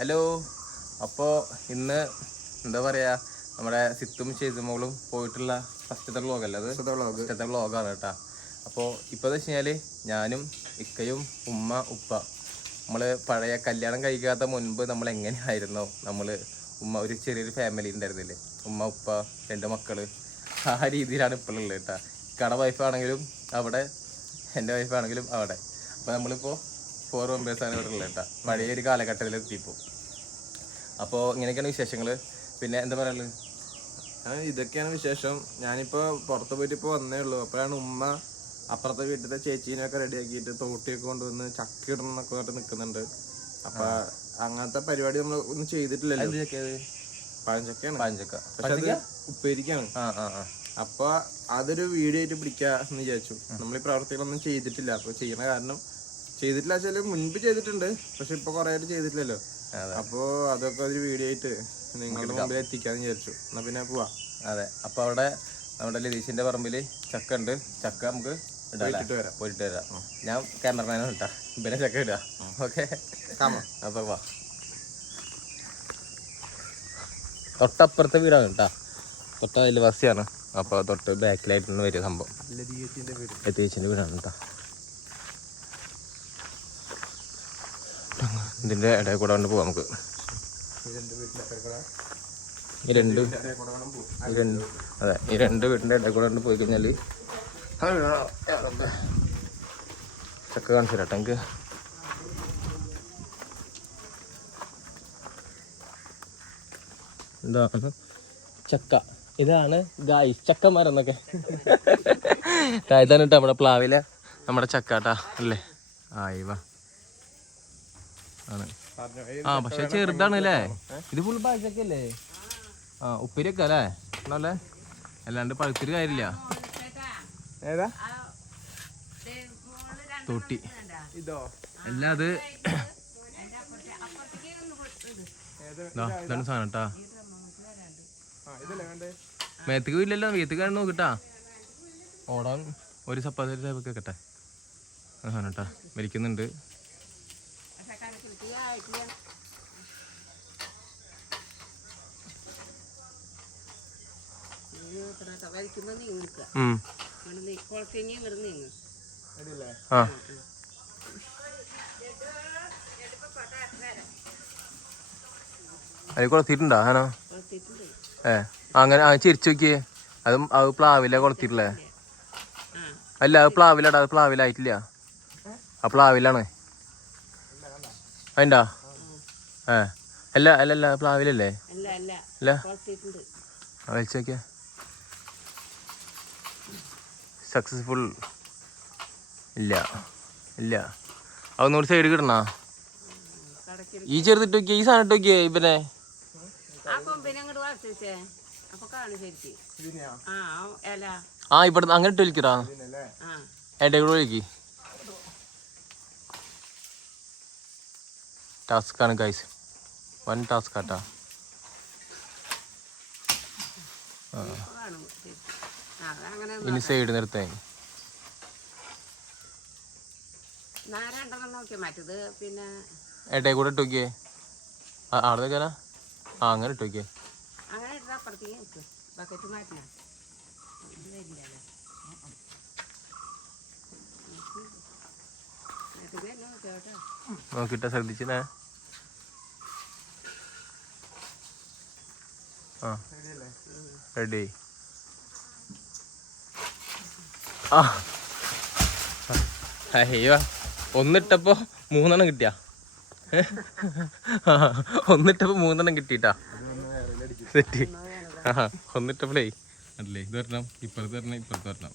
Hello. അപ്പോൾ ഇന്ന് എന്താ പറയുക, നമ്മുടെ സിത്തും ഷെയ്സുമോളും പോയിട്ടുള്ള ഫസ്റ്റത്തെ വ്ളോഗല്ല, അത് ഫസ്റ്റത്തെ വ്ളോഗാണ് കേട്ടോ. അപ്പോൾ ഇപ്പോൾ എന്ന് വെച്ച് കഴിഞ്ഞാൽ ഞാനും ഇക്കയും ഉമ്മ ഉപ്പ നമ്മൾ പഴയ കല്യാണം കഴിക്കാത്ത മുൻപ് നമ്മൾ എങ്ങനെയായിരുന്നോ, നമ്മൾ ഉമ്മ ഒരു ചെറിയൊരു ഫാമിലി ഉണ്ടായിരുന്നില്ലേ, ഉമ്മ ഉപ്പ 2 മക്കൾ, ആ രീതിയിലാണ് ഇപ്പോഴുള്ളത് കേട്ടോ. ഇക്കടെ വൈഫാണെങ്കിലും അവിടെ, എൻ്റെ വൈഫാണെങ്കിലും അവിടെ. അപ്പോൾ നമ്മളിപ്പോൾ 4 മെമ്പേഴ്സാണ് ഇവിടെ ഉള്ളത് കേട്ടോ, പഴയൊരു കാലഘട്ടത്തിലെത്തിയപ്പോൾ. അപ്പോൾ ഇങ്ങനെയൊക്കെയാണ് വിശേഷങ്ങൾ. പിന്നെ എന്താ പറയുള്ളത്, ഇതൊക്കെയാണ് വിശേഷം. ഞാനിപ്പോൾ പുറത്ത് പോയിട്ട് ഇപ്പോൾ വന്നേ ഉള്ളൂ. അപ്പോഴാണ് ഉമ്മ അപ്പുറത്തെ വീട്ടിലത്തെ ചേച്ചീനെയൊക്കെ റെഡിയാക്കിയിട്ട് തോട്ടിയൊക്കെ കൊണ്ടുവന്ന് ചക്ക ഇടണമെന്നൊക്കെ ആയിട്ട് നിൽക്കുന്നുണ്ട്. അപ്പം അങ്ങനത്തെ പരിപാടി നമ്മൾ ഒന്നും ചെയ്തിട്ടില്ലല്ലോ. പഴഞ്ചക്കയാണ്, പക്ഷെ അത് ഉപ്പേരിക്കാണ്. അപ്പൊ അതൊരു വീഡിയോ ആയിട്ട് പിടിക്കാന്ന് വിചാരിച്ചു. നമ്മൾ ഈ പ്രവർത്തികളൊന്നും ചെയ്തിട്ടില്ല. അപ്പൊ ചെയ്യണ കാരണം ചെയ്തിട്ടില്ല വെച്ചാല് മുൻപ് ചെയ്തിട്ടുണ്ട്, പക്ഷെ ഇപ്പൊ കുറെ ആയിട്ട് ചെയ്തിട്ടില്ലല്ലോ. അപ്പോ അതൊക്കെ ഒരു വീഡിയോ ആയിട്ട് നിങ്ങളുടെ മുമ്പിൽ എത്തിക്കാന്ന് വിചാരിച്ചു. എന്നാ പിന്നെ പോവാ. അതെ. അപ്പൊ അവിടെ നമ്മുടെ ലതീഷിന്റെ പറമ്പിൽ ചക്ക ഉണ്ട്. ചക്ക നമുക്ക് പോയിട്ട് വരാം. ഞാൻ ക്യാമറമാനാണ് കേട്ടാ, പിന്നെ ചക്ക ഇടുക. ഓക്കെ, അപ്പൊ വാ. തൊട്ടപ്പുറത്തെ വീടാണ് കേട്ടാ, തൊട്ട അയൽവാസിയാണ്. അപ്പോൾ തൊട്ട് ബാക്കിലായിട്ടാണ് വരിക സംഭവം. ലതീഷിന്റെ വീടാണ് കേട്ടോ. ഇതിന്റെ ഇടയിൽ കൂടെ കൊണ്ട് പോവാം നമുക്ക്. ഈ രണ്ട് വീടിന്റെ ഇടയിൽ കൂടെ കൊണ്ട് പോയി കഴിഞ്ഞാൽ ചക്ക കാണിച്ചു തരാട്ടെ എനിക്ക്. എന്താണ് ചക്ക, ഇതാണ് ഗായ്സ് ചക്ക മരം എന്നൊക്കെ. ഇതാണ് കേട്ടോ നമ്മുടെ പ്ലാവിലെ നമ്മുടെ ചക്കാട്ടാ അല്ലേ. ആയിവാ ആണ്. പക്ഷെ ചെറുതാണ് അല്ലേ, ഇത് ഫുൾ പാഴ്ചക്കല്ലേ. ഉപ്പേരിയൊക്കെ അല്ലേ എന്നല്ലേ, അല്ലാണ്ട് പഴുത്തിട്ട് കാര്യമില്ല. ഏതാ തൊട്ടി അല്ല, അത് ഇതാണ് സാധനം കേട്ടാ. മേത്തേക്ക് വീട്ടിലല്ലോ, വീട്ടിൽ നോക്കിട്ടാ ഓടാൻ ഒരു ചപ്പാത്തി വെക്കട്ടെ. സാധനം കേട്ടാ മരിക്കുന്നുണ്ട്. അത് കൊളത്തിട്ടുണ്ടോ ആനോ? അങ്ങനെ ചിരിച്ചു നോക്കിയേ. അത് പ്ലാവില കൊളത്തിട്ടില്ലേ? അല്ല, അത് പ്ലാവിലടാ, അത് പ്ലാവിലായിട്ടില്ല, ആ പ്ലാവിലാണ്. അതിണ്ടാ? അല്ല അല്ല അല്ല, പ്ലാവിലല്ലേ? അല്ല, വലിച്ചു നോക്കിയ സക്സസ്ഫുൾ ഇല്ല ഇല്ല. അതൊന്നുകൂടി സൈഡ് കിട്ടണ. ഈ ചെറുതിട്ട് നോക്കിയ, ഈ സാധനം ഇട്ട് നോക്കിയേ. പിന്നെ ഇവിടെ അങ്ങനെ ഇട്ട് വലിക്കടാ, എന്റെ കൂടെ വലിക്ക്. ടാസ്ക്കാണ് ഗൈസ്, വൻ ടാസ്ക് ആട്ടാ. ഇനി സൈഡ് നിർത്തേ. ഏട്ടേ കൂടെ ഇട്ട് നോക്കിയേ. അവിടെ വെക്കാനാ? അങ്ങനെ ഇട്ട് നോക്കിയേ. നോക്കിട്ട ശ്രദ്ധിച്ചേ. റെഡി. അയ്യോ, ഒന്നിട്ടപ്പോ 3 കിട്ടിയ. ഒന്നിട്ടപ്പോ 3 കിട്ടിട്ടാ സെറ്റ്. ഒന്നിട്ടപ്പോഴേ അല്ലേ, ഇത് വരണം, ഇപ്പുറത്ത് വരണം, ഇപ്പുറത്ത് വരണം.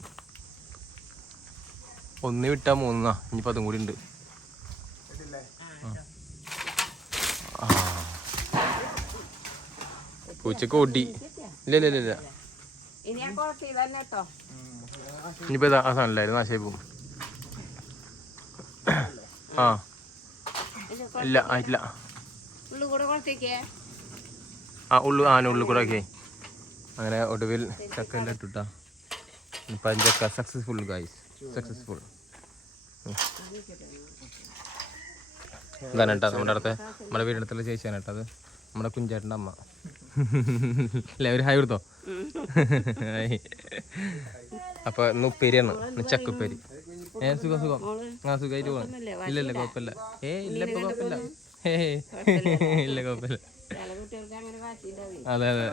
1 വിട്ടാ 3. ഇനിയിപ്പോ അതും കൂടി ഉണ്ട്. പൂച്ചക്ക് ഓടി. ഇല്ല ഇല്ല ഇല്ല, ഇനിയിപ്പോ ആ സാധനമില്ലായിരുന്നു, നാശമായി പോകും. ഇല്ല ആയിട്ടില്ല. ഉള്ളിൽ കൂടെ ഒക്കെ. അങ്ങനെ ഒടുവിൽ ചക്കൻ്റെ ഇട്ടിട്ടാ. ഇപ്പം ചക്ക സക്സസ്ഫുൾ ഗൈസ്, സക്സസ്ഫുൾ. ഇതാണ് കേട്ടോ നമ്മുടെ അടുത്ത് നമ്മുടെ വീടിനടുത്തുള്ള ചേച്ചിയാണ് കേട്ടോ അത് നമ്മുടെ കുഞ്ചേട്ടൻ്റെ അമ്മ അല്ലേ ഒരു ഹായ് കൊടുത്തോ അപ്പൊ ഇന്ന് ഉപ്പേരിയാണ് ഇന്ന് ചക്കുപ്പേരി സുഖം സുഖം ആ സുഖമായിട്ട് പോകണം ഇല്ലല്ല കുഴപ്പമില്ല ഇല്ല ഇപ്പൊ കുഴപ്പമില്ല ഇല്ല കുഴപ്പമില്ല അതെ അതെ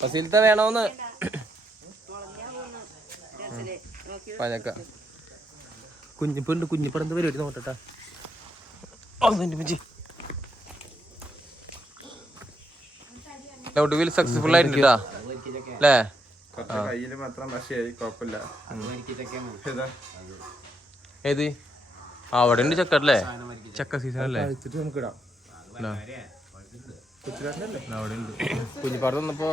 ഫസീലത്തെ വേണോന്ന് പഴക്ക കുഞ്ഞിപ്പുണ്ട് കുഞ്ഞിപ്പടന്ത് പരിപാടി നോക്കട്ടാ ഒടുവിൽ സക്സസ്ഫുൾ ആയിട്ടാ അല്ലേ കയ്യില് മാത്രം പക്ഷേ കുഴപ്പമില്ല. ഏത് അവിടെ ഉണ്ട് ചക്ക അല്ലേ ചക്ക സീസൺ അല്ലേ നമുക്ക് ഇടാം. അവിടെ ഉണ്ട് കുഞ്ഞിപ്പാട് വന്നപ്പോ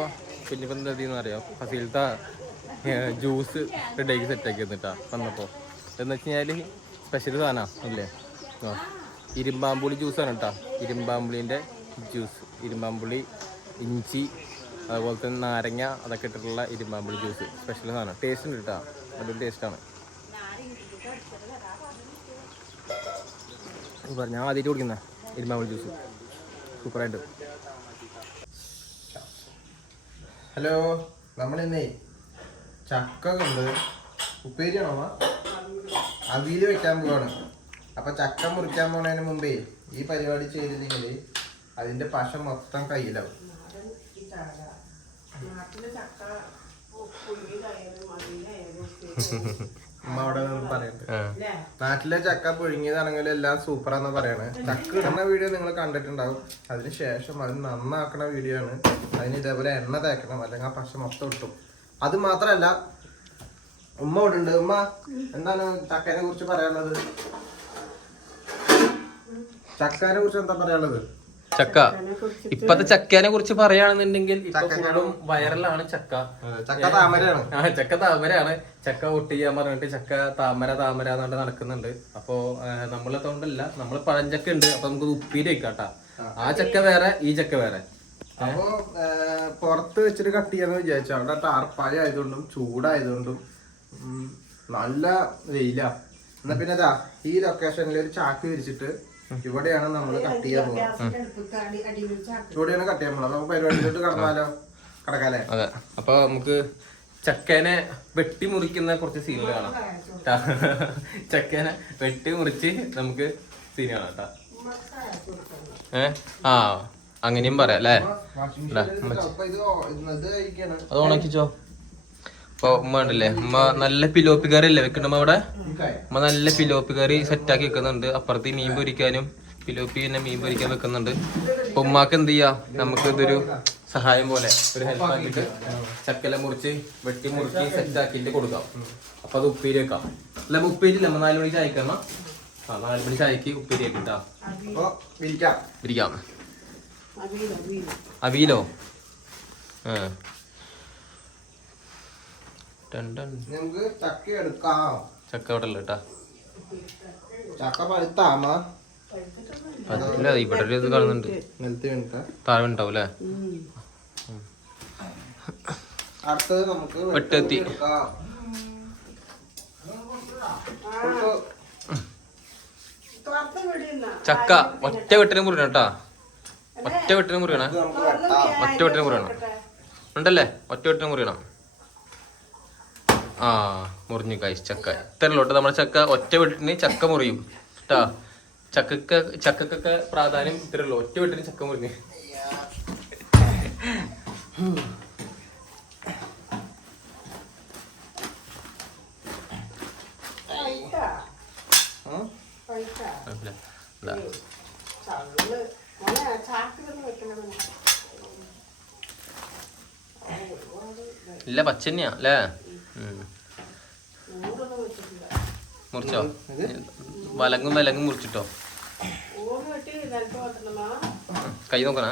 കുഞ്ഞിപ്പം എന്താ അറിയാം ഫസീലത്ത ജ്യൂസ് റെഡിയാക്കി സെറ്റാക്കി തന്നിട്ടാ വന്നപ്പോ എന്ന് വെച്ച് കഴിഞ്ഞാല് സ്പെഷ്യൽ സാധനം അല്ലേ ഇരുമ്പാമ്പുളി ജ്യൂസാണ് കേട്ടോ ഇരുമ്പാമ്പുളിൻ്റെ ജ്യൂസ് ഇരുമ്പാമ്പുളി ഇഞ്ചി അതുപോലെ തന്നെ നാരങ്ങ അതൊക്കെ ഇട്ടിട്ടുള്ള ഇരുമ്പാമ്പുളി ജ്യൂസ് സ്പെഷ്യൽ സാധനം ടേസ്റ്റ് ഉണ്ട് കേട്ടോ അതൊരു ടേസ്റ്റാണ് ഞാൻ ആദ്യമായിട്ട് കുടിക്കുന്ന ഇരുമ്പാമ്പുളി ജ്യൂസ് സൂപ്പറായിട്ട്. ഹലോ നമ്മളിന്നേ ചക്ക കൊണ്ട് ഉപ്പേരിയാണോ അവിയില് വെക്കാൻ പോവാണ്. അപ്പൊ ചക്ക മുറിക്കാൻ പോണതിന് മുമ്പേ ഈ പരിപാടി ചെയ്തില്ലെങ്കിൽ അതിന്റെ പശ മൊത്തം കയ്യിലാവും. ഉമ്മ അവിടെ നിന്ന് പറയുന്നത് നാട്ടിലെ ചക്ക പുഴുങ്ങിയതാണെങ്കിലും എല്ലാം സൂപ്പറാന്ന് പറയണേ. ചക്ക ഇടുന്ന വീഡിയോ നിങ്ങൾ കണ്ടിട്ടുണ്ടാവും. അതിനുശേഷം അത് നന്നാക്കണ വീഡിയോ ആണ്. അതിന് ഇതേപോലെ എണ്ണ തേക്കണം അല്ലെങ്കിൽ ആ പശ മൊത്തം ഇട്ടും. അത് മാത്രല്ല ഉമ്മ ഇവിടെ ഉണ്ട്. ഉമ്മ എന്താണ് ചക്കേനെ കുറിച്ച് പറയാനുള്ളത്? ചക്കേനെ കുറിച്ച് എന്താ പറയാനുള്ളത്? ചക്ക ഇപ്പത്തെ ചക്കേനെ കുറിച്ച് പറയുകയാണെന്നുണ്ടെങ്കിൽ ഫുള്ളും വൈറലാണ് ചക്ക. ചക്ക താമരയാണ്. ചക്ക താമരയാണ്. ചക്ക വോട്ട് ചെയ്യാൻ പറഞ്ഞിട്ട് ചക്ക താമര താമര എന്നിട്ട് നടക്കുന്നുണ്ട്. അപ്പൊ നമ്മളെത്തോണ്ടല്ല നമ്മള് പഴഞ്ചക്ക ഉണ്ട്. അപ്പൊ നമുക്ക് ഉപ്പീരി വെക്കാട്ടാ. ആ ചക്ക വേറെ ഈ ചക്ക വേറെ. അപ്പൊ പുറത്ത് വെച്ചിട്ട് കട്ട് ചെയ്യാന്ന് വിചാരിച്ചു. അവിടെ ടാർപ്പായ ആയതുകൊണ്ടും ചൂടായതുകൊണ്ടും നല്ല വെയിലാ. എന്നാ പിന്നെ ഈ ലൊക്കേഷനിൽ ഒരു ചാക്ക് വിരിച്ചിട്ട് ഇവിടെയാണ് നമ്മൾ കട്ട് ചെയ്യാൻ പോകുന്നത്. ഇവിടെയാണ് കട്ട് ചെയ്യാൻ പോകുന്നത്. നമുക്ക് പരിപാടിയിലോട്ട് കടന്നാലോ? കടക്കാലേ? അതെ. അപ്പൊ നമുക്ക് ചക്കേനെ വെട്ടി മുറിക്കുന്ന കുറച്ച് സീനുകൾ കാണാം. ചക്കേനെ വെട്ടി മുറിച്ച് നമുക്ക് സീൻ കാണാം കേട്ടാ. ആ അങ്ങനെയും പറയാം അല്ലേ? അത് ഉണക്കിച്ചോ. അപ്പൊ ഉമ്മ ഉണ്ടല്ലേ, ഉമ്മ നല്ല പിലോപ്പി കറി അല്ലേ വെക്കണ്ടമ്മ അവിടെ? ഉമ്മ നല്ല പിലോപ്പി കറി സെറ്റാക്കി വെക്കുന്നുണ്ട്. അപ്പുറത്ത് മീൻ പൊരിക്കാനും പിലോപ്പി പിന്നെ മീൻ പൊരിക്കാൻ വെക്കുന്നുണ്ട്. അപ്പൊ ഉമ്മാക്ക് എന്ത് ചെയ്യാ, നമുക്ക് ഇതൊരു സഹായം പോലെ ഒരു ഹെൽപ്പ് ആക്കിയിട്ട് ചക്കല മുറിച്ച് വെട്ടി മുറിച്ച് സെറ്റാക്കിയിട്ട് കൊടുക്കാം. അപ്പൊ അത് ഉപ്പേരി വെക്കാം. അല്ല ഉപ്പേരി ഇല്ല, 4 മണി ചായക്കമ്മ. 4 മണി ചായക്ക് ഉപ്പേരി ആക്കിട്ടാ ഇരിക്കാം. അവിയിലോ? ചക്ക എടുക്കാം. ചക്ക അവിടെ ഉള്ള കേട്ടാ. ചക്ക പഴുത്താമ പറ്റില്ല. ഇവിടെ ഒരു ഇത് കാണുന്നുണ്ട്. താഴെ ഉണ്ടാവും അല്ലേ? അടുത്തത് നമുക്ക് വെട്ടെത്തി. ചക്ക ഒറ്റ വെട്ടിന് മുറിയണം കേട്ടാ. ഒറ്റ വെട്ടിന് മുറിയണേ. ഒറ്റ വെട്ടിന് മുറിയണം ഉണ്ടല്ലേ? ഒറ്റ വെട്ടിന് മുറിയണം. ആ മുറിഞ്ഞു കായ് ചക്ക. ഇത്രല്ലോട്ട് നമ്മുടെ ചക്ക ഒറ്റ വെട്ടിന് ചക്ക മുറിയും കേട്ടാ. ചക്കൊക്കെ പ്രാധാന്യം ഇത്രയുള്ളൂ. ഒറ്റ വെട്ടിന് ചക്ക മുറിഞ്ഞ്. ഇല്ല പച്ചന്നെയാ അല്ലേ? മുറിച്ചോ? വലങ്ങും മുറിച്ചിട്ടോ? കൈ നോക്കണ.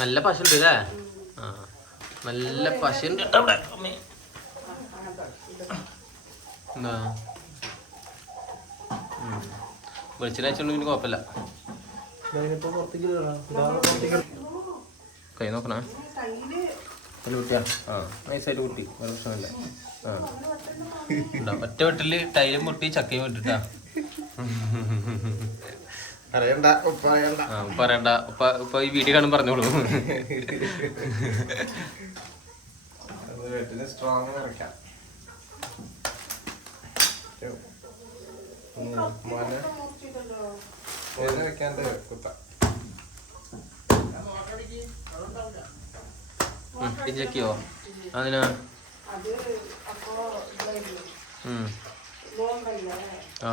നല്ല പശ ഉണ്ട് അല്ലേ? ആ നല്ല പശ ഉണ്ട് കേട്ടോ അവിടെ. എന്താ വെളിച്ചെണ്ണ വെച്ചോണ്ട് പിന്നെ കുഴപ്പമില്ല. കൈ നോക്കണേ അതിൽ കുട്ടിയാ ആ നൈസായിട്ട് കുട്ടി വേറെ പ്രശ്നമില്ല ആ ഉണ്ടാവും ഒറ്റ വെട്ടില് ടൈലും പൊട്ടി ചക്കയും വിട്ടിട്ടാ പറയണ്ട പറയണ്ട ഇപ്പൊ ഈ വീഡിയോ കാണും പറഞ്ഞോളൂ സ്ട്രോങ് നിറയ്ക്കാം വെക്കാണ്ട് കുത്താം ചെക്കിയോ അതിനാ ആ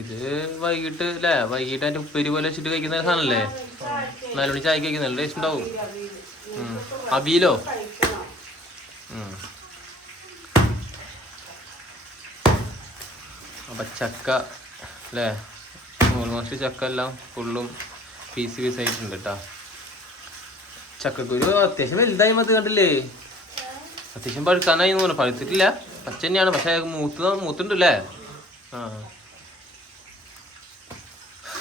ഇത് വൈകിട്ട് അല്ലേ വൈകിട്ട് അതിന്റെ ഉപ്പേരി പോലെ വെച്ചിട്ട് കഴിക്കുന്ന സാധനല്ലേ 4 മണി ചായക്ക് കഴിക്കുന്ന ടേസ്റ്റ് ഉണ്ടാവും അവിയലോ അപ്പൊ ചക്ക അല്ലേ ഓൾമോസ്റ്റ് ചക്ക എല്ലാം ഫുള്ളും പീസ് ആയിട്ടുണ്ട് കേട്ടാ ചക്കക്കുരു അത്യാവശ്യം വലുതായി മതി കണ്ടില്ലേ അത്യാവശ്യം പഴുക്കാനായി തോന്നുന്നു പഴുത്തിട്ടില്ല പച്ച തന്നെയാണ് പക്ഷെ മൂത്തുണ്ടല്ലേ ആ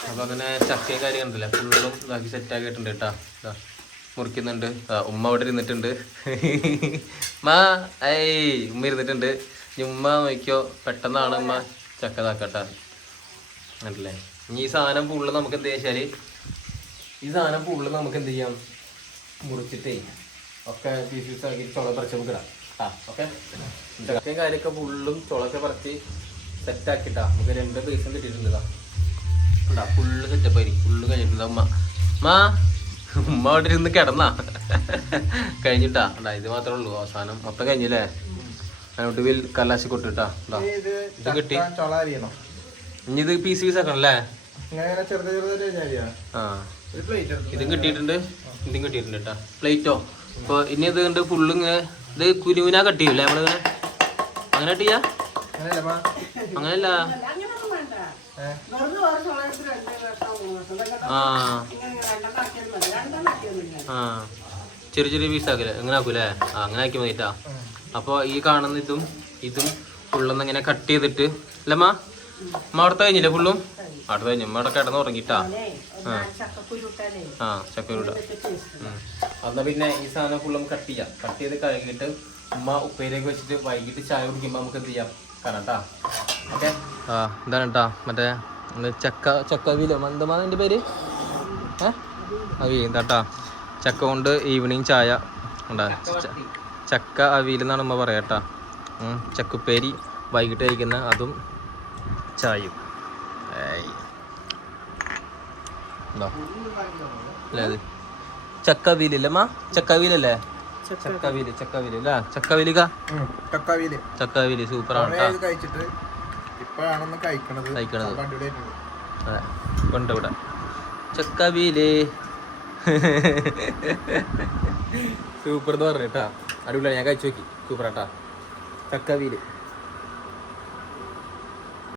അപ്പൊ അങ്ങനെ ചക്കയും കാര്യം കണ്ടില്ല ഫുള്ളും ഇതാക്കി സെറ്റാക്കിയിട്ടുണ്ട് കേട്ടാ മുറിക്കുന്നുണ്ട് ഉമ്മ അവിടെ ഇരുന്നിട്ടുണ്ട് ഉമ്മ ഇരുന്നിട്ടുണ്ട് ഇനി ഉമ്മ നോക്കിയോ പെട്ടെന്നാണ് ഉമ്മ ചക്ക ഇതാക്കട്ടാ കണ്ടില്ലേ ഇനി ഈ സാധനം ഫുള്ള് നമുക്ക് എന്താ വെച്ചാല് നമുക്ക് എന്ത് ചെയ്യാം മുറിച്ചിട്ടേ ഒക്കെ പീസസ് ആക്കി ചുള പറിച്ച് നമുക്ക് ഇടാം ഓക്കെ ചക്കയും കാര്യമൊക്കെ ഫുള്ളും ചുളൊക്കെ പറിച്ച് സെറ്റാക്കിട്ടാ നമുക്ക് 2 പൈസ കിട്ടിയിട്ടുണ്ട് ഫുള്ള് സെറ്റപ്പ് ആയിരിക്കും ഫുള്ള് കഴിഞ്ഞിട്ടുണ്ട് ഉമ്മ അവിടെ ഇരുന്ന് കിടന്നാ കഴിഞ്ഞിട്ടാ ഇത് മാത്രമേ ഉള്ളൂ അവസാനം മൊത്തം കഴിഞ്ഞില്ലേ അങ്ങോട്ട് കല്ലാശി കൊട്ടിട്ടാ ഇത് കിട്ടി ഇനി ഇത് പീസ് ആക്കണല്ലേ ആ ഇതും കിട്ടിയിട്ടുണ്ട് കേട്ടാ പ്ലേറ്റോ അപ്പൊ ഇനി ഇത് കണ്ട് ഫുള്ള് ഇങ്ങനെ ഇത് കുരുവിനാ കട്ട് ചെയ്യൂല്ലേ നമ്മളിങ്ങനെ അങ്ങനെ കട്ട് ചെയ്യാ അങ്ങനല്ല ആ ചെറിയ പീസാക്കില്ലേ എങ്ങനെ ആക്കൂലേ അങ്ങനെ ആക്കി മതിട്ടാ അപ്പൊ ഈ കാണുന്ന ഇതും ഫുള്ളൊന്ന് ഇങ്ങനെ കട്ട് ചെയ്തിട്ട് അല്ലമ്മ അവിടുത്തെ കഴിഞ്ഞില്ലേ ഫുള്ളും അവിടെ കഴിഞ്ഞു അമ്മ അവിടെ കിടന്ന് ഉറങ്ങിട്ടാ ആ ചക്കരൂട്ട എന്നാ പിന്നെ ഈ സാധനം ഫുള്ളും കട്ട് ചെയ്ത് കഴുകിയിട്ട് ഉമ്മ ഉപ്പേരിയൊക്കെ വെച്ചിട്ട് വൈകിട്ട് ചായ കുടിക്കുമ്പോ നമുക്ക് എന്ത് ചെയ്യാം കാണാട്ടാ ഓക്കെ ആ ഇതാണ് കേട്ടാ മറ്റേ ചക്കവിലോ മന്ദമാ എൻ്റെ പേര് എന്താട്ടാ ചക്ക കൊണ്ട് ഈവനിങ് ചായ ഉണ്ടാ ചക്ക അവിയൽ എന്നാണ് ഉമ്മ പറയാട്ടാ ചക്കുപ്പേരി വൈകിട്ട് കഴിക്കുന്ന അതും ചായയും അല്ലേ അത് ചക്കവിലല്ലേ അമ്മ ചക്കവിലല്ലേ ചക്കവില് സൂപ്പറാണ് കൊണ്ടുവിടെ ചക്കവില് സൂപ്പർ എന്ന് പറഞ്ഞിട്ടാ അടിപൊളിയാണ് ഞാൻ കഴിച്ചു നോക്കി സൂപ്പറാട്ടാ ചക്കവില്